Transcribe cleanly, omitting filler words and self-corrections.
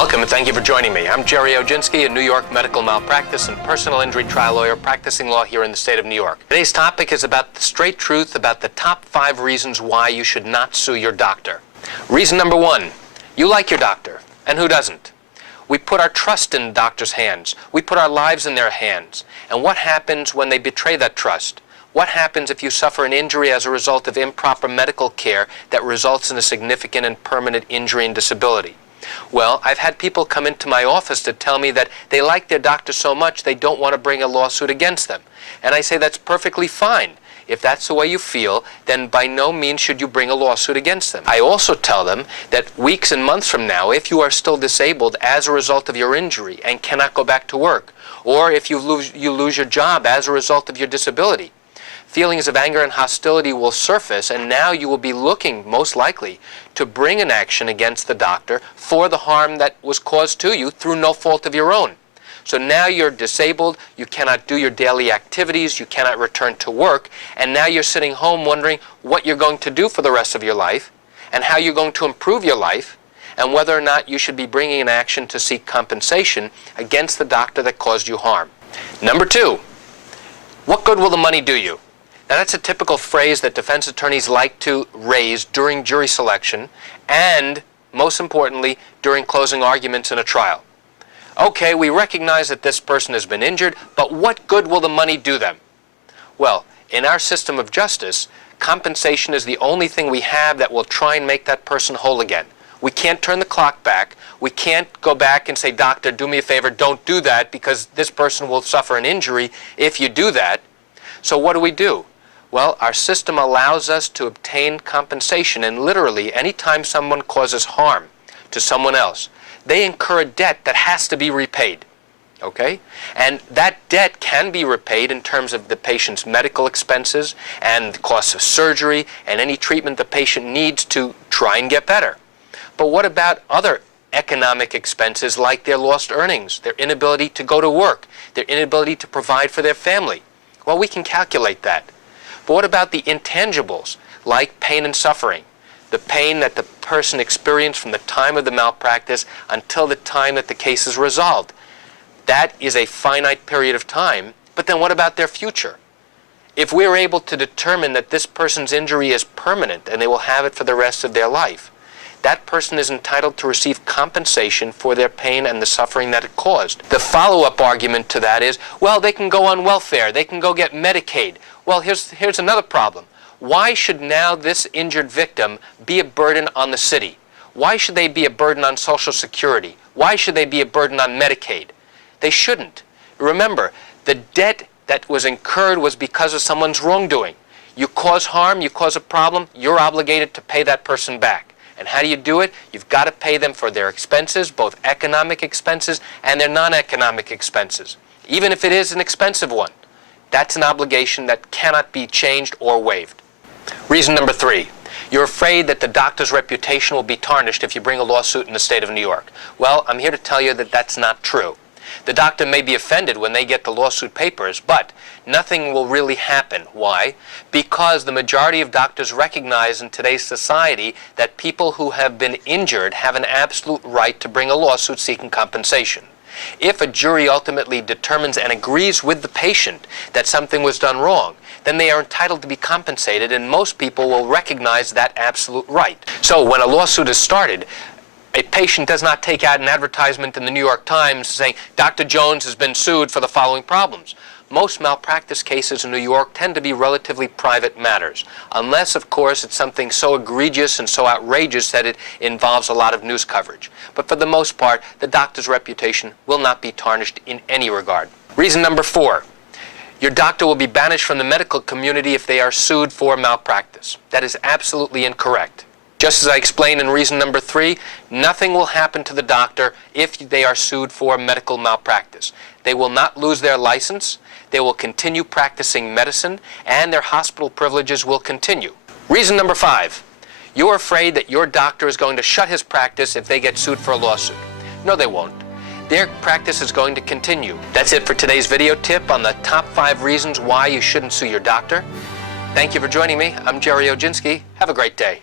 Welcome and thank you for joining me. I'm Gerry Oginski, a New York medical malpractice and personal injury trial lawyer practicing law here in the state of New York. Today's topic is about the straight truth about the top 5 reasons why you should not sue your doctor. Reason number 1, you like your doctor, and who doesn't? We put our trust in doctors' hands. We put our lives in their hands. And what happens when they betray that trust? What happens if you suffer an injury as a result of improper medical care that results in a significant and permanent injury and disability? Well, I've had people come into my office to tell me that they like their doctor so much they don't want to bring a lawsuit against them. And I say that's perfectly fine. If that's the way you feel, then by no means should you bring a lawsuit against them. I also tell them that weeks and months from now, if you are still disabled as a result of your injury and cannot go back to work, or if you lose your job as a result of your disability, feelings of anger and hostility will surface, and now you will be looking, most likely, to bring an action against the doctor for the harm that was caused to you through no fault of your own. So now you're disabled, you cannot do your daily activities, you cannot return to work, and now you're sitting home wondering what you're going to do for the rest of your life, and how you're going to improve your life, and whether or not you should be bringing an action to seek compensation against the doctor that caused you harm. Number 2, what good will the money do you? Now, that's a typical phrase that defense attorneys like to raise during jury selection and, most importantly, during closing arguments in a trial. Okay, we recognize that this person has been injured, but what good will the money do them? Well, in our system of justice, compensation is the only thing we have that will try and make that person whole again. We can't turn the clock back. We can't go back and say, doctor, do me a favor, don't do that, because this person will suffer an injury if you do that. So what do? Well, our system allows us to obtain compensation, and literally, anytime someone causes harm to someone else, they incur a debt that has to be repaid, okay? And that debt can be repaid in terms of the patient's medical expenses and the costs of surgery and any treatment the patient needs to try and get better. But what about other economic expenses like their lost earnings, their inability to go to work, their inability to provide for their family? Well, we can calculate that. But what about the intangibles, like pain and suffering? The pain that the person experienced from the time of the malpractice until the time that the case is resolved. That is a finite period of time, but then what about their future? If we're able to determine that this person's injury is permanent and they will have it for the rest of their life, that person is entitled to receive compensation for their pain and the suffering that it caused. The follow-up argument to that is, well, they can go on welfare, they can go get Medicaid. Well, here's another problem. Why should now this injured victim be a burden on the city? Why should they be a burden on Social Security? Why should they be a burden on Medicaid? They shouldn't. Remember, the debt that was incurred was because of someone's wrongdoing. You cause harm, you cause a problem, you're obligated to pay that person back. And how do you do it? You've got to pay them for their expenses, both economic expenses and their non-economic expenses, even if it is an expensive one. That's an obligation that cannot be changed or waived. Reason number 3, you're afraid that the doctor's reputation will be tarnished if you bring a lawsuit in the state of New York. Well, I'm here to tell you that that's not true. The doctor may be offended when they get the lawsuit papers, but nothing will really happen. Why? Because the majority of doctors recognize in today's society that people who have been injured have an absolute right to bring a lawsuit seeking compensation. If a jury ultimately determines and agrees with the patient that something was done wrong, then they are entitled to be compensated, and most people will recognize that absolute right. So when a lawsuit is started, a patient does not take out an advertisement in the New York Times saying, Dr. Jones has been sued for the following problems. Most malpractice cases in New York tend to be relatively private matters, unless, of course, it's something so egregious and so outrageous that it involves a lot of news coverage. But for the most part, the doctor's reputation will not be tarnished in any regard. Reason number 4, your doctor will be banished from the medical community if they are sued for malpractice. That is absolutely incorrect. Just as I explained in reason number 3, nothing will happen to the doctor if they are sued for medical malpractice. They will not lose their license, they will continue practicing medicine, and their hospital privileges will continue. Reason number 5, you're afraid that your doctor is going to shut his practice if they get sued for a lawsuit. No, they won't. Their practice is going to continue. That's it for today's video tip on the top 5 reasons why you shouldn't sue your doctor. Thank you for joining me. I'm Gerry Oginski. Have a great day.